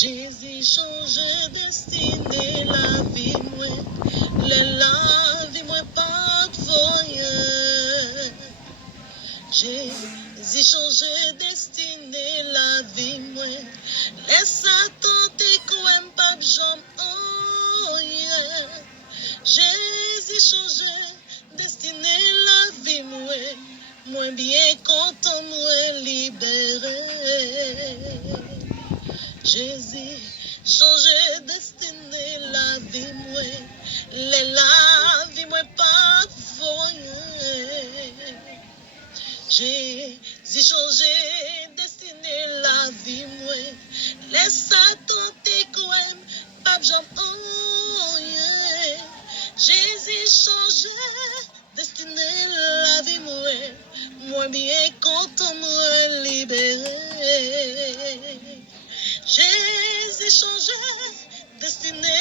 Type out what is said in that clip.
Jésus change destiné la vie moi, la vie moi pas voyeur. Jésus change destiné la vie moi, laisse attendre qu'on pas j'en oh yeah. Jésus change destiné la vie moi bien content moi libéré. Jésus change destiné la vie moi, la vie moi pas voyeur. Jésus change destiné la vie moi, laisse attendre qu'on pas j'en oh yeah. Jésus change destiné la vie moi bien content moi libéré. Jésus change destiné